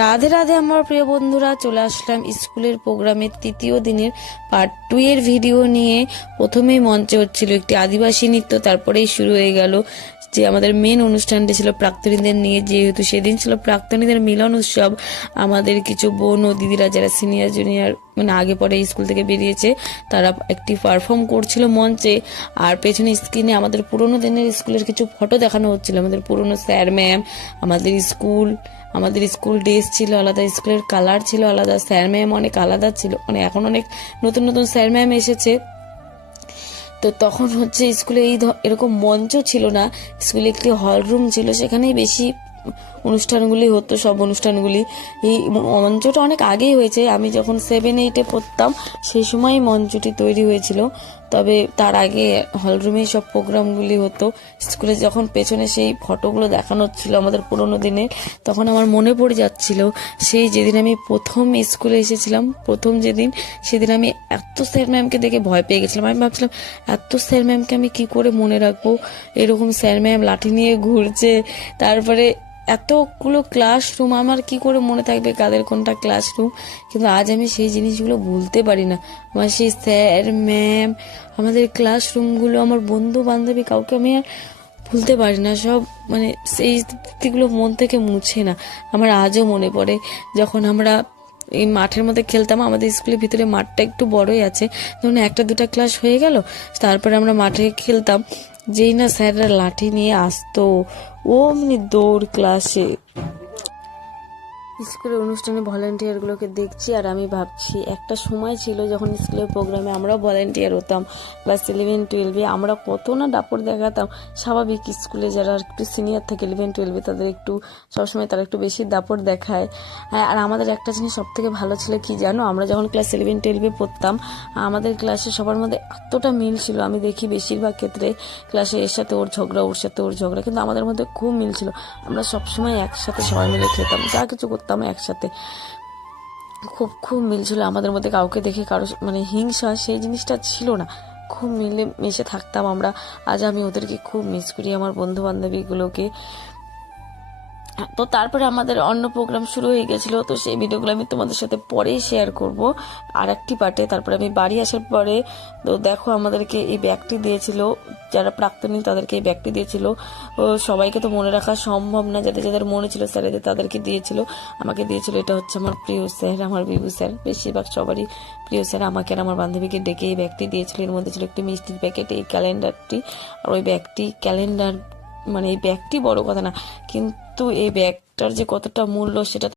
রাধে রাধে আমার প্রিয় বন্ধুরা, চলে আসলাম স্কুলের প্রোগ্রামের তৃতীয় দিনের পার্ট 2 এর ভিডিও নিয়ে। প্রথমেই মঞ্চে হচ্ছিল একটি আদিবাসী নৃত্য, তারপরেই শুরু হয়ে গেল যে আমাদের মেন অনুষ্ঠানটি ছিল প্রাক্তনীদের নিয়ে। যেহেতু সেদিন ছিল প্রাক্তনীদের মিলন উৎসব, আমাদের কিছু বোন ও দিদিরা যারা সিনিয়র জুনিয়র মানে আগে পরে স্কুল থেকে বেরিয়েছে, তারা একটি পারফর্ম করছিল মঞ্চে। আর পেছনে স্ক্রিনে আমাদের পুরোনো দিনের স্কুলের কিছু ফটো দেখানো হচ্ছিল। আমাদের পুরোনো স্যার ম্যাম, আমাদের স্কুল ড্রেস ছিল আলাদা, স্কুলের কালার ছিল আলাদা, স্যার ম্যাম অনেক আলাদা ছিল, মানে এখন অনেক নতুন নতুন স্যার ম্যাম এসেছে। তো তখন হচ্ছে স্কুলে এরকম মঞ্চ ছিল না, স্কুলে একটি হল রুম ছিল, সেখানেই বেশি অনুষ্ঠানগুলি হতো। সব অনুষ্ঠানগুলি এই মঞ্চটা অনেক আগেই হয়েছে, আমি যখন 7-8-এ পড়তাম সেই সময় মঞ্চটি তৈরি হয়েছিল। তবে তার আগে হলরুমেই সব প্রোগ্রামগুলি হতো। স্কুলে যখন পেছনে সেই ফটোগুলো দেখানো হচ্ছিল আমাদের পুরোনো দিনে, তখন আমার মনে পড়ে যাচ্ছিল সেই যেদিন আমি প্রথম স্কুলে এসেছিলাম, প্রথম যেদিন, সেদিন আমি এত স্যার ম্যামকে দেখে ভয় পেয়ে গেছিলাম। আমি ভাবছিলাম এত স্যার ম্যামকে আমি কি করে মনে রাখবো, এরকম স্যার ম্যাম লাঠি নিয়ে ঘুরছে, তারপরে এতগুলো ক্লাসরুম, আমার কি করে মনে থাকবে কাদের কোনটা ক্লাসরুম। কিন্তু আজ আমি সেই জিনিসগুলো ভুলতে পারি না। আমার সেই স্যার ম্যাম, আমাদের ক্লাসরুমগুলো, আমার বন্ধু বান্ধবী, কাউকে আমি আর ভুলতে পারি না। সব মানে সেই স্মৃতিগুলো মন থেকে মুছে না। আমার আজও মনে পড়ে যখন আমরা এই মাঠের মধ্যে খেলতাম। আমাদের স্কুলের ভিতরে মাঠটা একটু বড়ই আছে, ধরুন 1-2টা ক্লাস হয়ে গেল, তারপরে আমরা মাঠে খেলতাম। যেই না স্যাররা লাঠি নিয়ে আসতো, অমনি দৌড় ক্লাসে। স্কুলের অনুষ্ঠানে ভলেন্টিয়ারগুলোকে দেখছি আর আমি ভাবছি একটা সময় ছিল যখন স্কুলের প্রোগ্রামে আমরাও ভলেন্টিয়ার হতাম। ক্লাস 11-12-এ আমরা কত না দাপট দেখাতাম। স্বাভাবিক, স্কুলে যারা একটু সিনিয়র থাকে 11-12-এ তাদের একটু সবসময় তারা একটু বেশি দাপট দেখায়। আর আমাদের একটা জিনিস সব থেকে ভালো ছিল কি জানো, আমরা যখন ক্লাস 11-12-এ পড়তাম, আমাদের ক্লাসে সবার মধ্যে এতটা মিল ছিল। আমি দেখি বেশিরভাগ ক্ষেত্রে ক্লাসে এর সাথে ওর ঝগড়া, ওর সাথে ওর ঝগড়া, কিন্তু আমাদের মধ্যে খুব মিল ছিল। আমরা সবসময় একসাথে সবাই মিলে খেতাম, যা কিছু করতাম একসাথে। খুব খুব মিল ছিল আমাদের মধ্যে, কাউকে দেখে কারো মানে হিংসা সেই জিনিসটা ছিল না। খুব মিলে মিশে থাকতাম আমরা। আজ আমি ওদেরকে খুব মিস করি, আমার বন্ধু বান্ধবীগুলোকে। তো তারপরে আমাদের অন্য প্রোগ্রাম শুরু হয়ে গেছিলো, তো সেই ভিডিওগুলো আমি তোমাদের সাথে পরেই শেয়ার করব আর একটি পার্টে। তারপরে আমি বাড়ি আসার পরে তো দেখো আমাদেরকে এই ব্যাগটি দিয়েছিল, যারা প্রাক্তনী তাদেরকে এই ব্যাগটি দিয়েছিল। সবাইকে তো মনে রাখা সম্ভব না, যাদের যাদের মনে ছিল স্যারেদের তাদেরকে দিয়েছিল। আমাকে দিয়েছিল, এটা হচ্ছে আমার প্রিয় স্যার, আমার বিভু স্যার, বেশিরভাগ সবারই প্রিয় স্যার। আমাকে আর আমার বান্ধবীকে ডেকে এই ব্যাগটি দিয়েছিল। এর মধ্যে ছিল একটি মিষ্টির প্যাকেট, এই ক্যালেন্ডারটি আর ওই ব্যাগটি। ক্যালেন্ডার মানে এই ব্যাগটি বড় কথা না, কিন্তু এই ব্যাগটার যে কতটা মূল্য সেটা